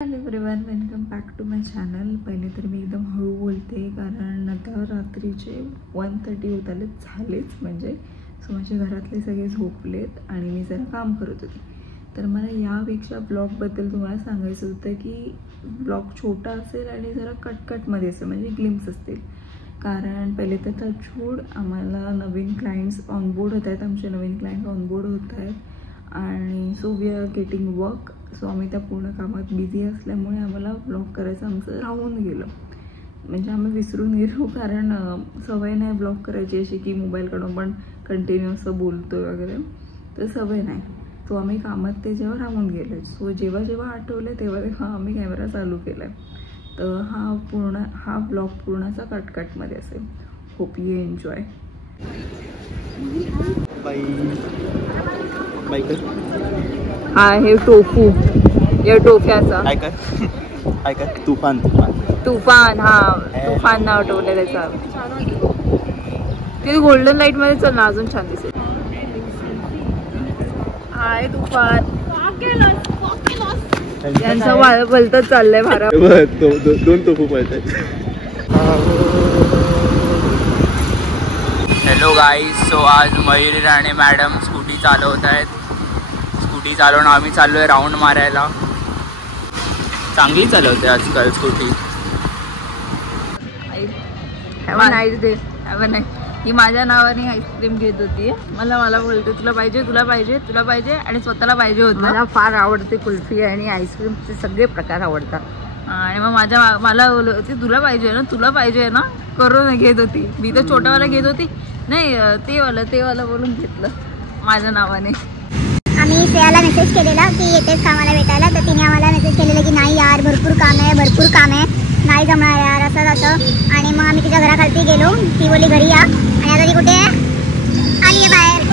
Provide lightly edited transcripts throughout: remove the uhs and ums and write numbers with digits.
Hello everyone, welcome back to my channel. पहिले तर मी एकदम हळू बोलते कारण आता रात्रीचे 1:30 होत झालेच म्हणजे सो माझ्या घरातले सगळे झोपलेत आणि मी जरा काम करत होते. तर मला यापेक्षा ब्लॉगबद्दल तुम्हाला सांगायचं होतं की ब्लॉग छोटा असेल आणि जरा कटकटमध्ये असेल म्हणजे ग्लिम्स असतील. कारण पहिले तर टचवूड आम्हाला नवीन क्लायंट्स ऑनबोर्ड होत आहेत, आमचे नवीन क्लायंट ऑनबोर्ड होत आहेत आणि so we are getting work. So आम्ही त्या पूर्ण कामात बिझी असल्यामुळे आम्हाला ब्लॉग करायचं आमचं राहून गेलं, म्हणजे आम्ही विसरून गेलो. कारण सवय नाही ब्लॉग करायची अशी की मोबाईल काढून पण कंटिन्यू असं बोलतो वगैरे, तर सवय नाही. सो आम्ही कामात ते जेव्हा राहून गेलो, सो जेव्हा जेव्हा आठवलं तेव्हा आम्ही कॅमेरा चालू केला आहे. तर हा ब्लॉग पूर्णचा कटकटमध्ये असेल. Hope you enjoy. हा हे टोफू, या टोफ्याचा तुफान हा तुफान नाव ठेवलं त्याचं. ते गोल्डन लाईट मध्ये चल ना, अजून छान दिसेल. हाय तुफान, यांचं भलतच चाललंय भारत. दोन तोफू पळतात. हॅलो गाईज, सो आज मयुरी राणे मॅडम स्कूटी चालवत आहेत. स्कूटी चालवून आम्ही चाललोय राऊंड मारायला. चांगली चालवते आजकाल scooty. Have a nice day. Have a nice. ही माझ्या नावाने आईस्क्रीम घेत होती. मला बोलते तुला पाहिजे तुला पाहिजे तुला पाहिजे आणि स्वतःला पाहिजे होतं. मला फार आवडते कुल्फी आणि आईस्क्रीमचे सगळे प्रकार आवडतात. आणि मग मला बोलते तुला पाहिजे ना तुला पाहिजे ना करून घेत होती. मी तर छोटावाला घेत होती, नाही ते वाला बोलून घेतलं माझ्या नावाने. आम्ही श्रेयाला मेसेज केलेला की येतेच कामाला भेटायला, तर तिने आम्हाला मेसेज केलेला की नाही यार भरपूर काम आहे नाही जमणार यार असं. आणि मग आम्ही तिच्या घराखालती गेलो. ती बोलली घरी या. आणि आता ती कुठे आली आहे बाहेर.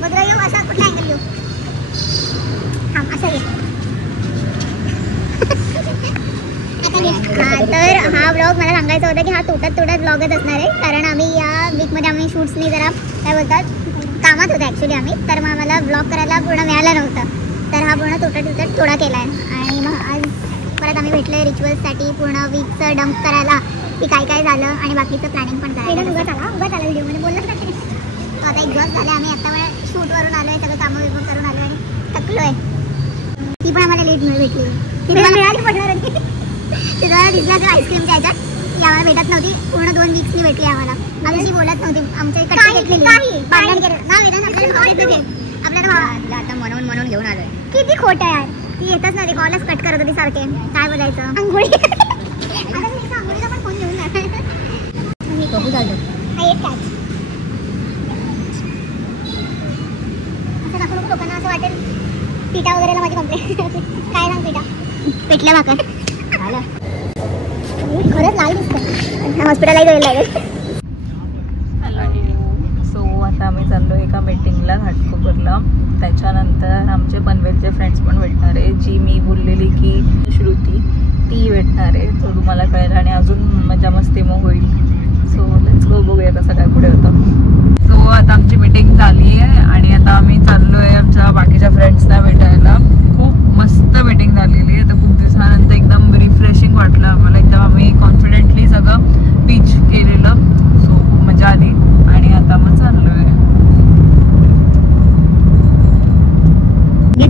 भद्रा येऊ असा कुठला अँगल येऊ थांब असं ये. तर हा ब्लॉग मला सांगायचं होतं की हा तुटत ब्लॉगच असणार आहे. कारण आम्ही या वीकमध्ये आम्ही शूट्सनी जरा काय बोलतात कामात होतो ॲक्च्युली आम्ही. तर मग आम्हाला ब्लॉग करायला पूर्ण मिळालं नव्हतं. तर हा पूर्ण तुटत थोडा केला आहे. आणि मग आज परत आम्ही भेटलो आहे रिच्युअल्ससाठी पूर्ण वीकचं डंप करायला की काय झालं आणि बाकीचं प्लॅनिंग पण करायला. उगाच आला व्हिडिओमध्ये बोललंच नाही. तो आता एक्झॉस्ट झालं. आम्ही आता शूटवरून आलो आहे, सगळं कामं विमं करून आलो आणि थकलो आहे. ती पण आम्हाला लेट भेटली. ती मिळाली पडणार होती. ते जरा दिसला तर आईस्क्रीमच्या ह्याच्यात ती आम्हाला भेटत नव्हती. पूर्ण 2 वीक्सनी भेटली आम्हाला. आम्ही बोलत नव्हती. आमच्या कट्टी घेतलेली भांडण केलं ना आपल्याला आता म्हणून घेऊन आलोय. किती खोटं आहे यार. ती येतच नाही, कॉलच कट करत होती सारखे. काय बोलायचं अंघोळी. आता मी अंघोळीला पण फोन घेऊन जाणार. मी बघू झालं हा एक कॅच असं दाखवू नको लोकांना. असं वाटेल पिठा वगैरेला माझी कंप्लेंट. काय सांग पिठा पेटल्या भाकर झालं. खरंच लाल दिसतं. हॉस्पिटलला जायला लागेल. सो आता आम्ही चाललो एका मीटिंगला घाटकोपरला. त्याच्यानंतर आमचे पनवेलचे फ्रेंड्स पण भेटणार आहे. जी मी बोललेली की श्रुती ती भेटणार आहे. तो तुम्हाला कळेल आणि अजून मजा मस्ती मग होईल. सो लेट्स गो, बघूया कसं काय पुढे होतं. सो आता आमची मीटिंग झाली आहे आणि आता आम्ही चाललो आहे आमच्या बाकीच्या फ्रेंड्सना भेटायला. खूप मस्त मीटिंग झालेली आहे. तर खूप दिवसानंतर एकदम रिफ्रेशिंग वाटलं आम्हाला. एकदम आम्ही कॉन्फिडेंटली सगळं पिच केलेलं. सो खूप मजा आली आणि आता मग चाललो आहे.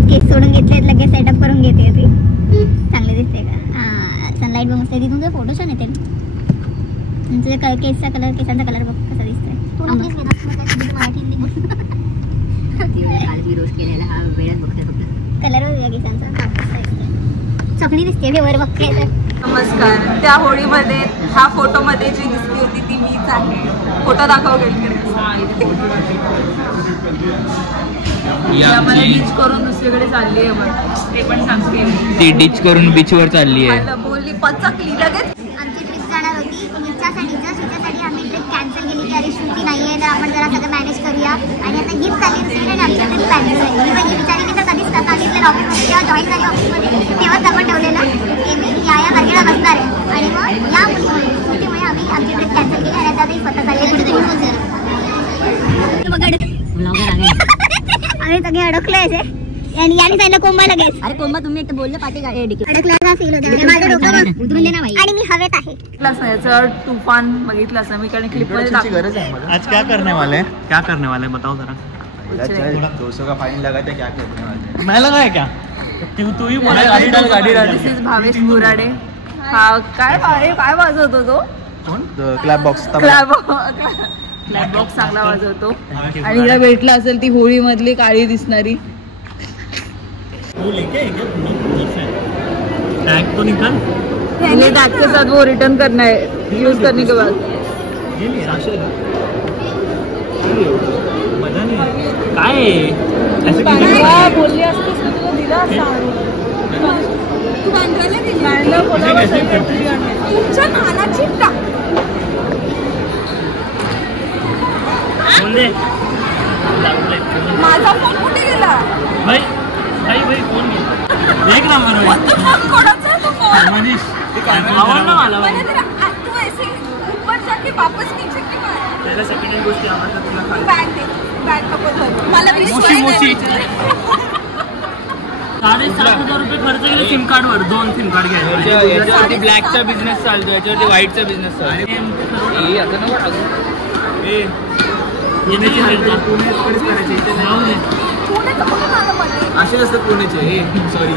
केस सोडून घेतले, लगेच सेटअप करून घेते. ती चांगली दिसते का? सनलाईट बघ मस्त आहे. तुमचे फोटो छान येते. तुमच्या केसचा कलर, केसांचा कलर बघ कसा दिसतोय. रोज केलेला हा वेळच बघते फक्त कलर बघूया केसांचा. चकणी दिसते वर बघते तर. नमस्कार. त्या होळीमध्ये ह्या फोटोमध्ये जी दिसली होती ती मीच आहे. फोटो दाखव गेली. आम्हाला डिच करून दुसरीकडे चालली आहे. बट ते पण सांगते ती डिच करून बीचवर चालली आहे. बोलली पचकली लगेच. आमची ट्रिप जाणार होती हिच्यासाठी आम्ही ट्रिप कॅन्सल केली की अरे शूटी नाही आहे, तर आपण जरा सगळं मॅनेज करूया. आणि आता हीच चालली दुसरीकडे आणि आमची ट्रिप कॅन्सल झाली. ही विचारली तर कधीच सांगितलेलं ऑफिसमध्ये जेव्हा जॉईन झाली ऑफिसमध्ये तेव्हाच आपण ठेवलेलं की मी या तारखेला बसणार आहे. आणि मग या शूटीमुळे आम्ही आमची ट्रिप कॅन्सल केली आणि आता ते स्वतः चालले. आम्ही सगळे अडकलोय असे आणि याने सांगितलं कोंबा लगेच. अरे कोंबा तुम्ही एक बोलले पाठी अडकला फील होते माझं डोकं उतरले ना भाई आणि मी हवेत आहे. याचं तुफान बघितलं असं मी कारण क्लिप मध्ये गरज है. आज क्या करने वाले हैं बताओ जरा. 200 का फाइन लगा था, क्या करने वाले? मैं लगाया क्या? तू ही बोला गाडी डाल. दिस इज भावेश मुराडे. हा काय वाजवतो तो कोण? Clap box. क्लॅप बॉक्स चांगला वाजवतो. आणि हिला भेटला असेल ती होळी मधली काळी दिसणारी. टैग तो निकल. ये टैग के साथ वो रिटर्न करना है यूज करने के बाद. मजा नाही काय बोलली असतेस तर तुला दिला असता. तू बांधवायला तुमच्या नानाची माझा फोन कुठे गेला भाई फोन एक नंबर कोणाचा आहे तो फोन. मनीष आवडला मला. तू ऐसे ऊपर जाके वापस नीचे क्यों आया? त्याला सेकंड गोष्टी आवडतात तुला खाली. बॅग नको धरू. मला मोठी 7,500 रुपये खर्च केले सिम कार्ड वर. 2 सिम कार्ड घ्यायचे. याच्यावरती ब्लॅकचा बिझनेस चालतो, याच्यावरती व्हाईटचा बिझनेस चालतो. आता नको येण्याची पुण्याकडेच करायची. असे असतात पुण्याचे. सॉरी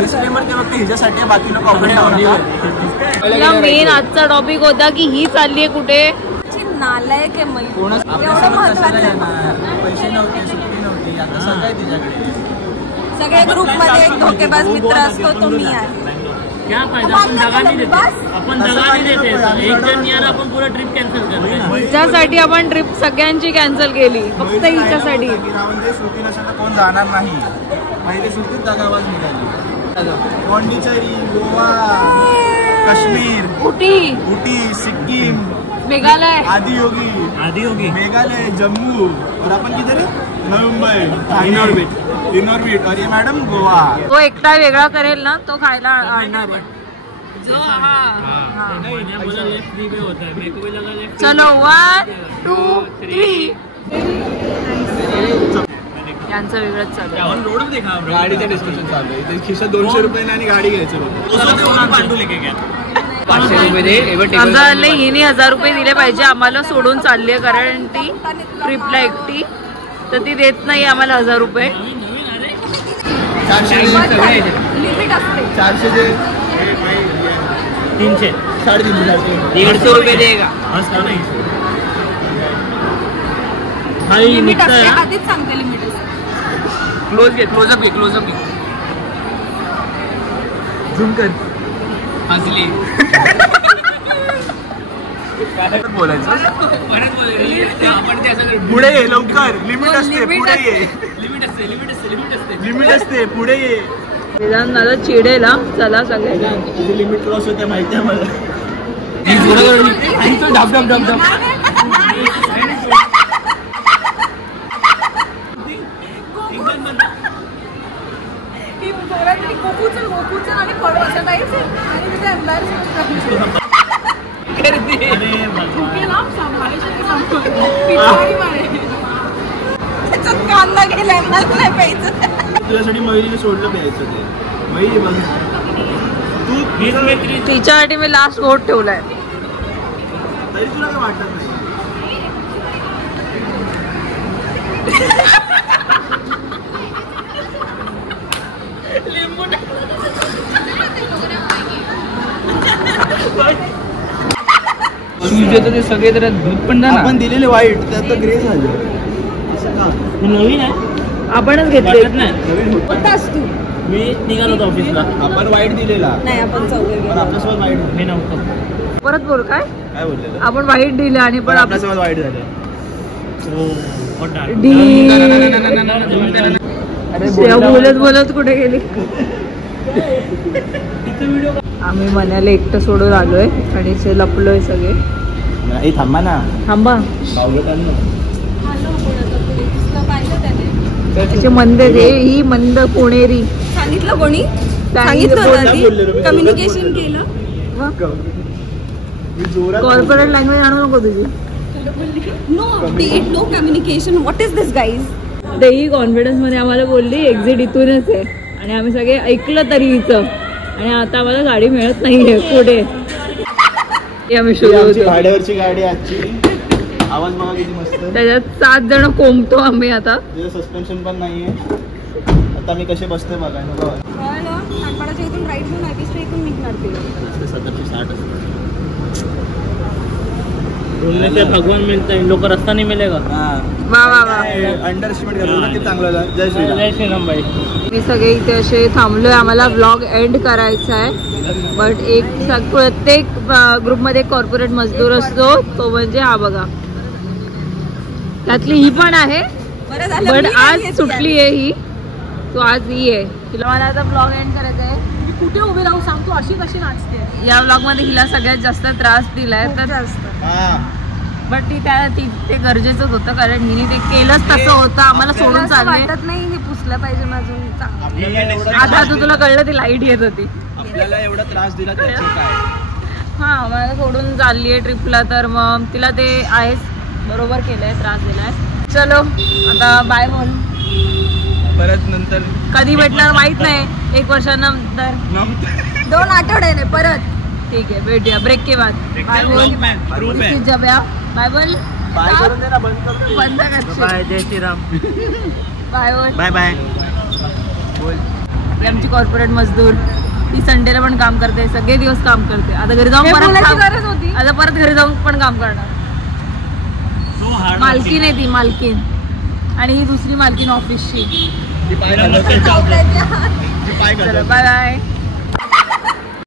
डिस्क्लेमर ते फक्त हिच्यासाठी, बाकी लोक आपला मेन आजचा टॉपिक होता की ही चालली आहे कुठे. नालायक आहे मग. एवढं महत्वाचं पैसे नव्हते, सुट्टी नव्हती, आता सगळं आहे तिच्याकडे. सगळे ग्रुप मध्ये एक धोकेबाज मित्र असतो तो मी आहे. क्या फायदा? आपण दगा नाही देते. एक जण यार आपण पुरा ट्रिप कॅन्सल करतो. हिच्यासाठी आपण ट्रिप सगळ्यांची कॅन्सल केली फक्त हिच्यासाठी. सुट्टी नसेल तर कोण जाणार नाही. पहिले सुट्टीत दगाबाज निघाली. पॉंडिचेरी, गोवा, काश्मीर, उटी, सिक्कीम, मेघालय, आदियोगी, मेघालय, जम्मू और अपन किधर है? मुंबई, इनॉर्बिट. और ये मैडम गोवा. तो एकटा वेगळा करेल ना तो खायला आणणार आहे. चलो 1 2 3. यांचं वेगळंच चालू. गाडीचं डिस्कशन चालू आहे. खिशात 200 रुपये आणि गाडी घ्यायचं. आमचा हिने 1000 रुपये दिले पाहिजे. आम्हाला सोडून चालली आहे कारण ती ट्रिपला एकटी, तर ती देत नाही आम्हाला 1000 रुपये. 400 लिमिट असते. 400 दे. 300 350 150 रुपये देगा. लिमिट असते. आधीच सांगते लिमिट असते. क्लोजअप घे. झूम कर. हसली. बोलायचं आपण ते असं पुढे ये लवकर. लिमिट असते, पुढे ये. लिमिट असते, पुढे ये. वेदांत दादा चिडेला. चला सगळे लिमिट क्रॉस होते माहिती आहे मला. ढब कांदा गेलाय मला नाही प्यायचं. तुझ्यासाठी मयुरीने सोडलं प्यायचं ते. मयुरी बघ तू तिच्यासाठी मी लास्ट वोट ठेवलाय. तरी तुला काय वाटत नाही. ते सगळे जरा दूध पण आपण दिलेले वाईट त्यात तर ग्रे झालं. नवीन आहे आपणच घेतले. मी निघालो होतो ऑफिसला. आपण वाईट दिलेला नाही. आपण आपल्यासोबत वाईट मी नव्हतं. परत बोल. काय बोललेलं? आपण वाईट दिले आणि पण आपल्यासोबत वाईट झालं. बोलत कुठे गेली. आम्ही मनाला एकटं सोडून आलोय आणि लपलोय सगळे. थांबा ना. थांबा. त्याचे मंद ही मंद पुणेरी. सांगितलं कोणी? सांगितलं कम्युनिकेशन केलं. कॉर्पोरेट लँग्वेज आणू नको तुझी. No update, no communication. What is this guys? तेही कॉन्फिडन्स मध्ये आम्हाला बोलली एक्झिट इथूनच आहे आणि आम्ही सगळे ऐकलं तरी हिचं आणि आता आम्हाला गाडी मिळत नाहीये पुढे. आम्ही शोधतो भाड्यावरची गाडी आजची. आवाज बघा किती मस्त. त्याच्यात 7 जण कोंबतो आम्ही आता. सस्पेन्शन पण नाहीये. आता मी कसे बसतोय बघा. खानपाडाच्या इथून राईट घेऊन आधीच इथून निघणार ते. 70-60 असतात. भगवान मिळतं इन लोक रस्ता नाही मिळेगा. वा वा वा. अंडरस्टिमेट करू किती चांगलं झालं. जय श्रीराम. जय श्रीराम बाई. मी सगळे इथे असे थांबलोय. आम्हाला व्लॉग एंड करायचा आहे बट प्रत्येक ग्रुपमध्ये कॉर्पोरेट मजदूर असतो तो म्हणजे हा बघा. त्यातली ही पण आहे बट आज सुटली आहे ही. तो आज ही आहे. तिला मला आता ब्लॉग एंड करायचा आहे. कुठे उभे राहू सांगतो अशी कशी नाचते. या ब्लॉग मध्ये हिला सगळ्यात जास्त त्रास दिलाय तर बट ते गरजेचंच होतं कारण हिने ते केलंच तसं होतं. आम्हाला सोडून चाललंय. वाटत नाही हे पुसलं पाहिजे माझून. आता तुला कळलं ती लाईट येत होती. आपल्याला एवढा त्रास दिला त्याचे काय. हा मला सोडून चालली आहे ट्रिपला तर मग तिला ते आहेच बरोबर केलंय त्रास दिलाय. चलो आता बाय बोल. परत नंतर कधी भेटणार माहित नाही. 1 वर्षानंतर 2 आठवड्याने परत. ठीक आहे भेटूया ब्रेक के बाद. बाय बोल. जब्या बाय बोल. बाय करून दे ना. बंद कर. बंद कर. बाय. जय श्रीराम. बाय बोल. बाय बाय बोल. ही आमची कॉर्पोरेट मजदूर. ती संडेला पण काम करते. सगळे दिवस काम करते. आता घरी जाऊन गरज होती. आता परत घरी जाऊन पण काम करणार. मालकीन आहे ती मालकीन आणि ही दुसरी मालकीन ऑफिसची. ती पाय घालवते. चलो बाय बाय.